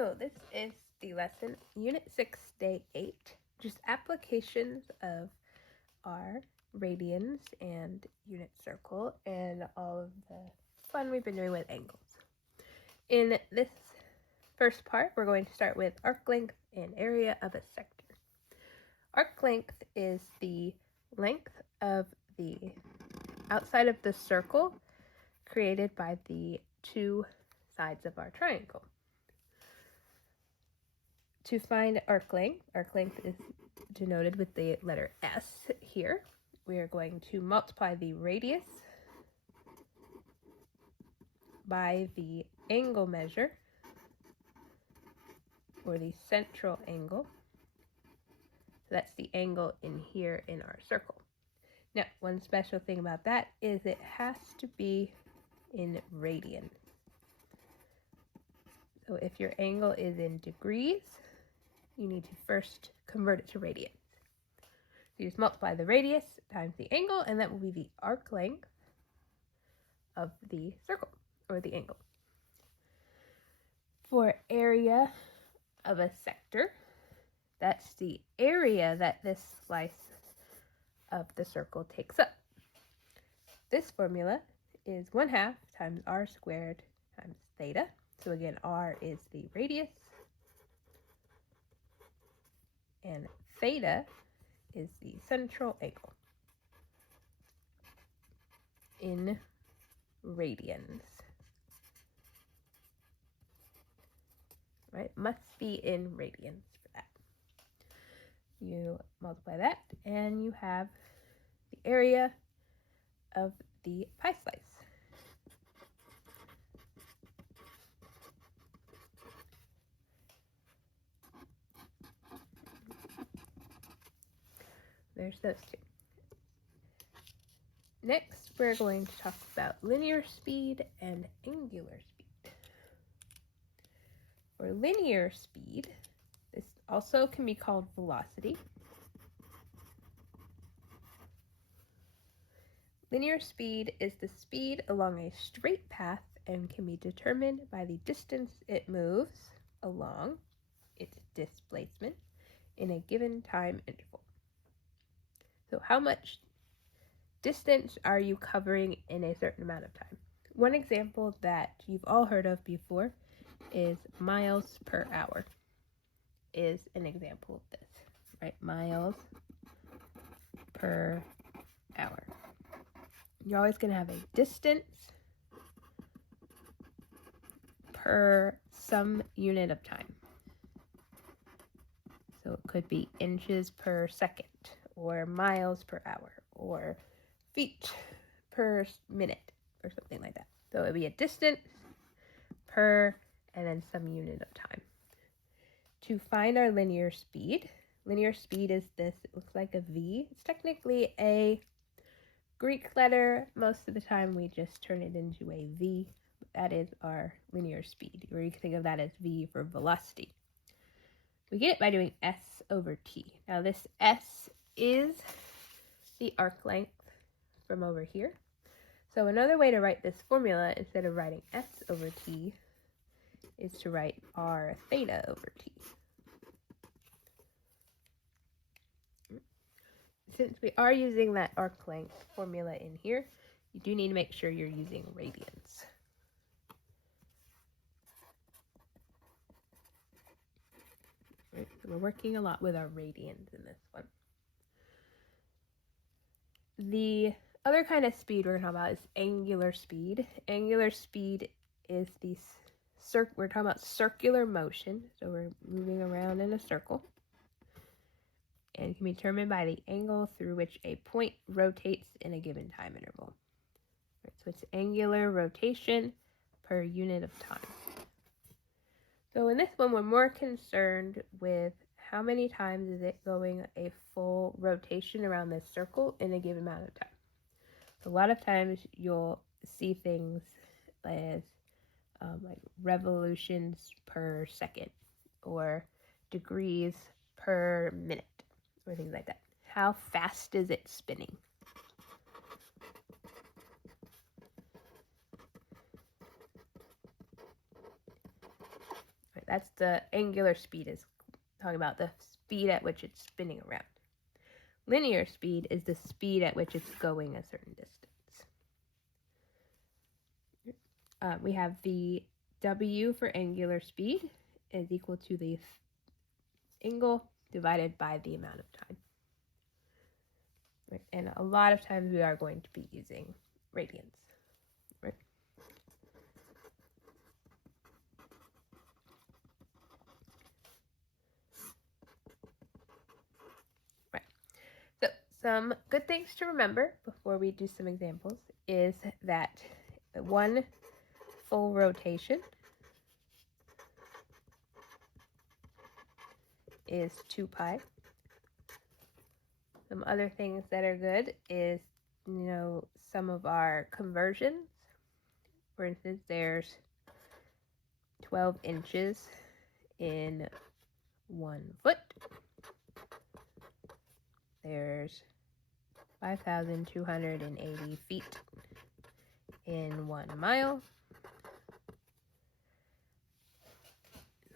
Hello, this is the lesson, Unit 6, Day 8, just applications of our radians and unit circle and all of the fun we've been doing with angles. In this first part, we're going to start with arc length and area of a sector. Arc length is the length of the outside of the circle created by the two sides of our triangle. To find arc length is denoted with the letter S here. We are going to multiply the radius by the angle measure, or the central angle. So that's the angle in here in our circle. Now, one special thing about that is it has to be in radians. So if your angle is in degrees, you need to first convert it to radians. So you just multiply the radius times the angle, and that will be the arc length of the circle, or the angle. For area of a sector, that's the area that this slice of the circle takes up. This formula is 1/2 times r squared times theta. So again, r is the radius, and theta is the central angle in radians. Right? Must be in radians for that. You multiply that, and you have the area of the pie slice. There's those two. Next, we're going to talk about linear speed and angular speed. For linear speed, this also can be called velocity. Linear speed is the speed along a straight path and can be determined by the distance it moves along its displacement in a given time interval. So how much distance are you covering in a certain amount of time? One example that you've all heard of before is miles per hour is an example of this, right? Miles per hour. You're always going to have a distance per some unit of time. So it could be inches per second, or miles per hour, or feet per minute, or something like that. So it would be a distance per and then some unit of time. To find our linear speed is this. It looks like a V. It's technically a Greek letter. Most of the time we just turn it into a V. That is our linear speed, or you can think of that as V for velocity. We get it by doing S over T. Now this S is the arc length from over here. So another way to write this formula, instead of writing S over T, is to write R theta over T. Since we are using that arc length formula in here, you do need to make sure you're using radians. Right, so we're working a lot with our radians in this one. The other kind of speed we're going to talk about is angular speed. Angular speed is we're talking about circular motion, so we're moving around in a circle, and can be determined by the angle through which a point rotates in a given time interval. Right, so it's angular rotation per unit of time. So in this one, we're more concerned with how many times is it going a full rotation around this circle in a given amount of time. So a lot of times you'll see things as like revolutions per second, or degrees per minute, or things like that. How fast is it spinning? That's the angular speed, is talking about the speed at which it's spinning around. Linear speed is the speed at which it's going a certain distance. We have the W for angular speed is equal to the angle divided by the amount of time. Right? And a lot of times we are going to be using radians. Right? Right. So some good things to remember before we do some examples is that one full rotation is 2 pi. Some other things that are good is, some of our conversions. For instance, there's 12 inches in 1 foot. There's 5,280 feet in 1 mile.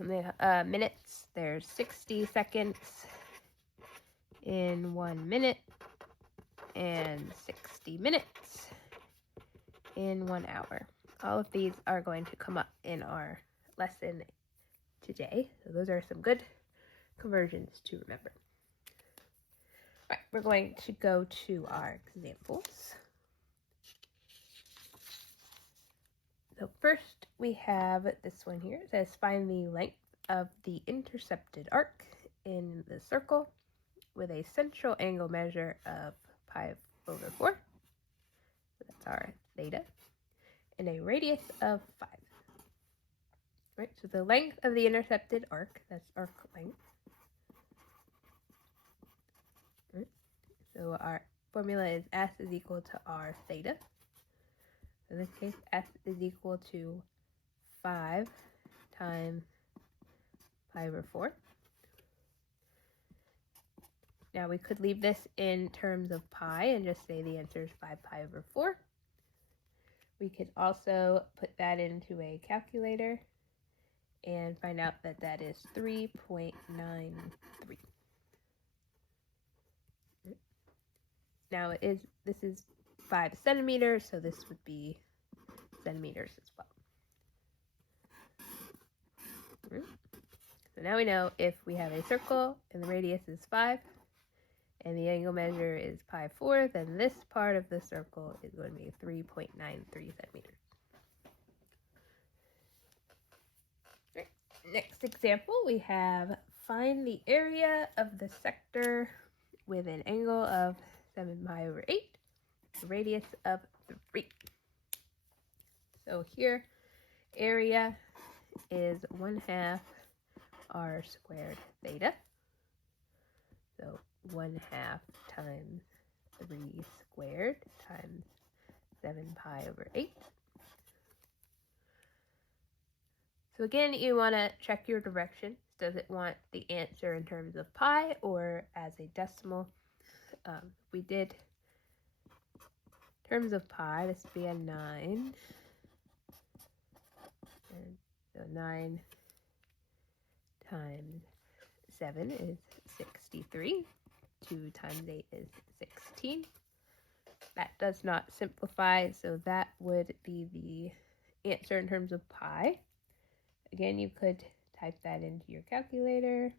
Minutes, there's 60 seconds in 1 minute and 60 minutes in 1 hour. All of these are going to come up in our lesson today. So those are some good conversions to remember. All right, we're going to go to our examples. So first we have this one here. It says find the length of the intercepted arc in the circle with a central angle measure of pi over 4. So that's our theta. And a radius of 5. Right, so the length of the intercepted arc, that's arc length. Right, so our formula is S is equal to R theta. In this case, S is equal to 5 times pi over 4. Now we could leave this in terms of pi and just say the answer is 5 pi over 4. We could also put that into a calculator and find out that that is 3.93. Now this is 5 centimeters, so this would be centimeters as well. So now we know if we have a circle and the radius is 5 and the angle measure is pi 4, then this part of the circle is going to be 3.93 centimeters. Right. Next example, we have find the area of the sector with an angle of 7 pi over 8, a radius of 3. So here, area is 1/2 r squared theta. So 1/2 times 3 squared times 7 pi over 8. So again, you want to check your direction. Does it want the answer in terms of pi or as a decimal? We did terms of pi, this would be a 9. And so 9 times 7 is 63. 2 times 8 is 16. That does not simplify, so that would be the answer in terms of pi. Again, you could type that into your calculator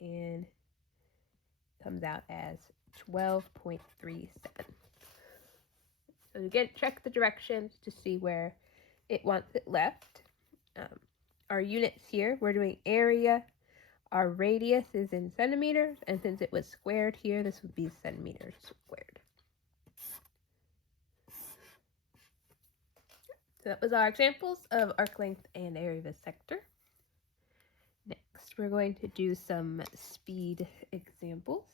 and it comes out as 12.37. So again, check the directions to see where it wants it left. Our units here, we're doing area. Our radius is in centimeters, and since it was squared here, this would be centimeters squared. So that was our examples of arc length and area of a sector. Next, we're going to do some speed examples.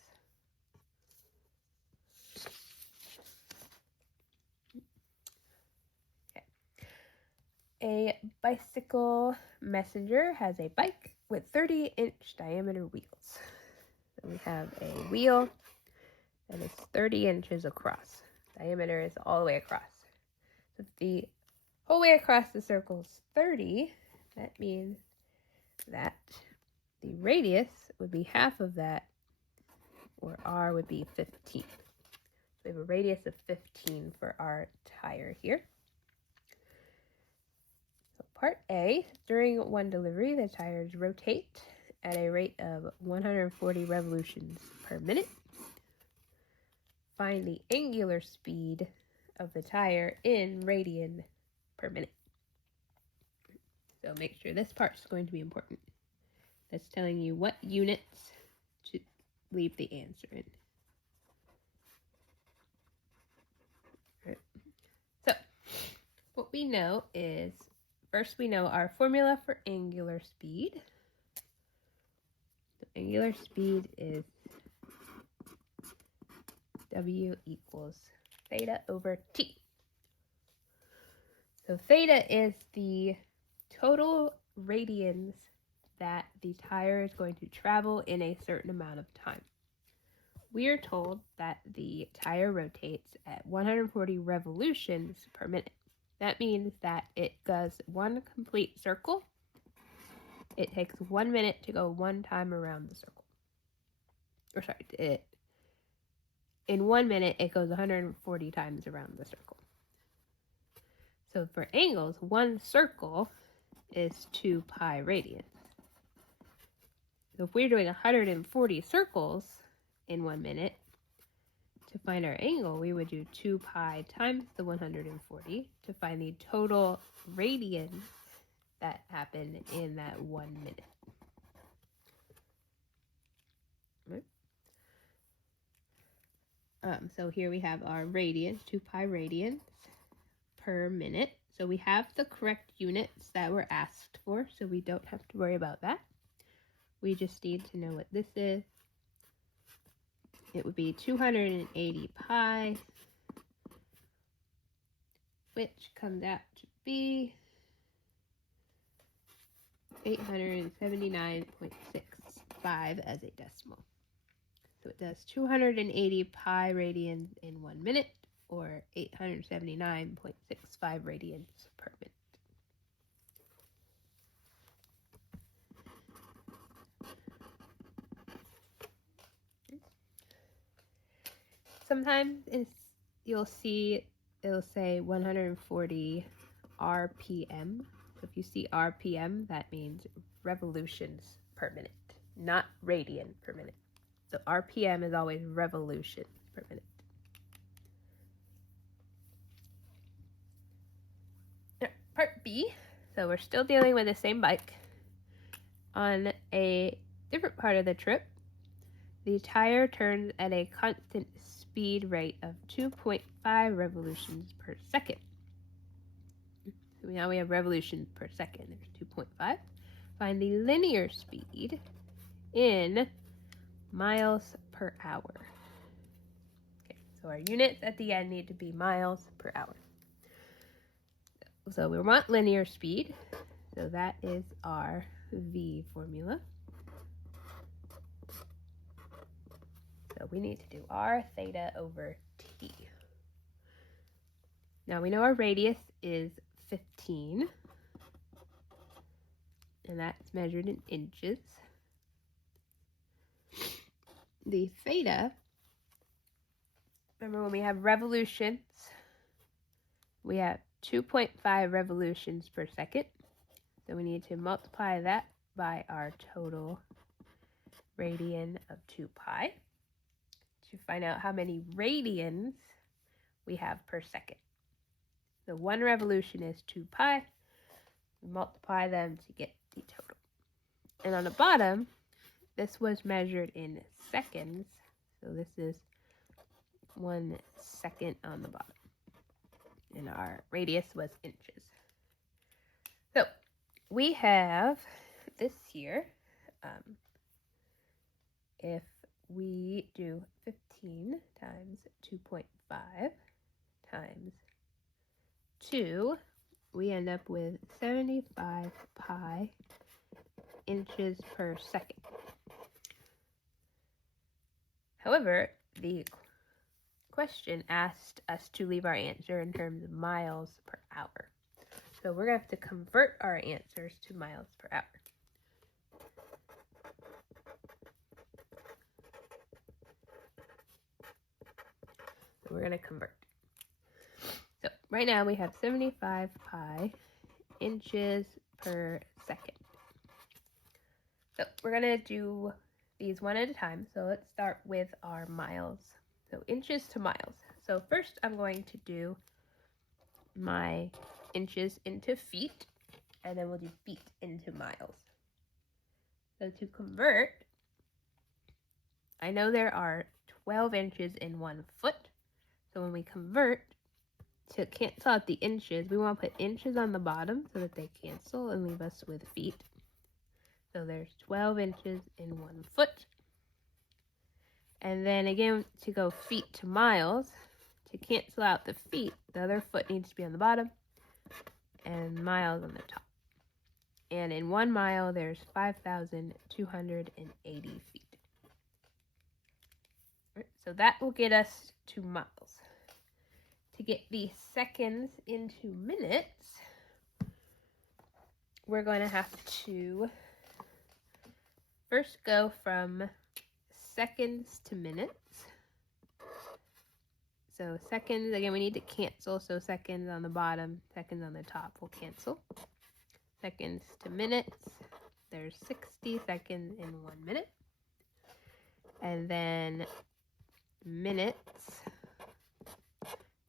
Okay. A bicycle messenger has a bike with 30-inch diameter wheels. So we have a wheel that is 30 inches across. Diameter is all the way across. So if the whole way across the circle is 30, that means that the radius would be half of that, or r would be 15. We have a radius of 15 for our tire here. So part A, during one delivery, the tires rotate at a rate of 140 revolutions per minute. Find the angular speed of the tire in radian per minute. So make sure this part is going to be important. That's telling you what units to leave the answer in. Right. So what we know is, first we know our formula for angular speed. So angular speed is W equals theta over T. So theta is the total radians that the tire is going to travel in a certain amount of time. We are told that the tire rotates at 140 revolutions per minute. That means that it does one complete circle. It takes 1 minute to go one time around the circle. In 1 minute, it goes 140 times around the circle. So for angles, one circle is 2 pi radians. So if we're doing 140 circles in 1 minute, to find our angle, we would do 2 pi times the 140 to find the total radians that happen in that 1 minute. Right. So here we have our radians, 2 pi radians per minute. So we have the correct units that were asked for, so we don't have to worry about that. We just need to know what this is. It would be 280 pi, which comes out to be 879.65 as a decimal. So it does 280 pi radians in 1 minute, or 879.65 radians per minute. Sometimes you'll see it'll say 140 RPM. So if you see RPM, that means revolutions per minute, not radian per minute. So RPM is always revolutions per minute. Part B, so we're still dealing with the same bike. On a different part of the trip, the tire turns at a constant speed rate of 2.5 revolutions per second. So now we have revolutions per second. There's 2.5. Find the linear speed in miles per hour. Okay, so our units at the end need to be miles per hour. So we want linear speed. So that is our V formula. So we need to do R theta over T. Now we know our radius is 15, and that's measured in inches. The theta, remember when we have revolutions, we have 2.5 revolutions per second. So we need to multiply that by our total radian of 2 pi to find out how many radians we have per second. So one revolution is 2 pi. We multiply them to get the total. And on the bottom, this was measured in seconds. So this is 1 second on the bottom. And our radius was inches. So we have this here. If we do 15 times 2.5 times 2, we end up with 75 pi inches per second. However, the question asked us to leave our answer in terms of miles per hour. So we're going to have to convert our answers to miles per hour. we're going to convert. So right now we have 75 pi inches per second. So we're going to do these one at a time. So let's start with our miles. So inches to miles. So first I'm going to do my inches into feet, and then we'll do feet into miles. So to convert, I know there are 12 inches in 1 foot. So when we convert, to cancel out the inches, we want to put inches on the bottom so that they cancel and leave us with feet. So there's 12 inches in 1 foot. And then again, to go feet to miles, to cancel out the feet, the other foot needs to be on the bottom and miles on the top. And in 1 mile, there's 5,280 feet. Right, so that will get us to miles. To get the seconds into minutes, we're going to have to first go from seconds to minutes. So seconds, again, we need to cancel. So seconds on the bottom, seconds on the top will cancel. Seconds to minutes, there's 60 seconds in 1 minute. And then minutes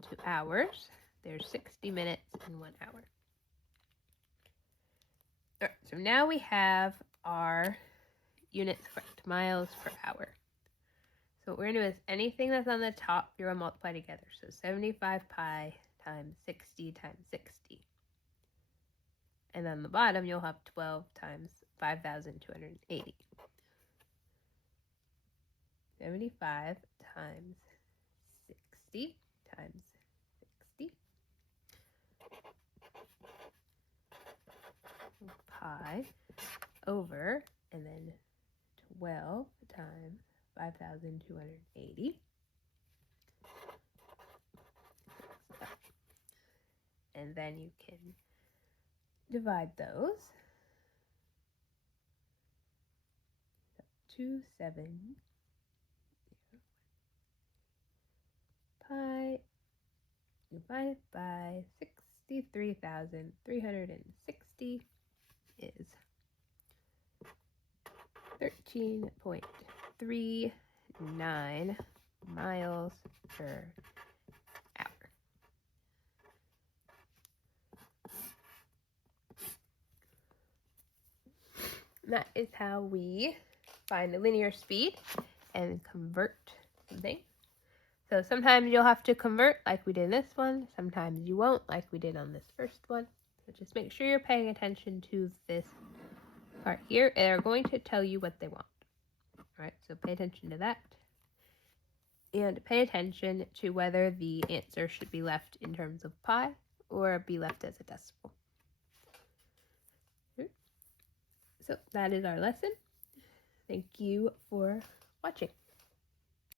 to hours, there's 60 minutes in 1 hour. All right, so now we have our units correct, miles per hour. So what we're going to do is anything that's on the top, you're going to multiply together. So 75 pi times 60 times 60. And on the bottom, you'll have 12 times 5,280. 75 times 60 times 60. Pi over, and then 12 times 5,280. And then you can divide those. 270 pi divided by 63,360 is 13.39 miles per hour. And that is how we find a linear speed and convert something. So sometimes you'll have to convert like we did in this one. Sometimes you won't like we did on this first one. So just make sure you're paying attention to this part here. They're going to tell you what they want. All right, so pay attention to that. And pay attention to whether the answer should be left in terms of pi or be left as a decimal. So that is our lesson. Thank you for watching.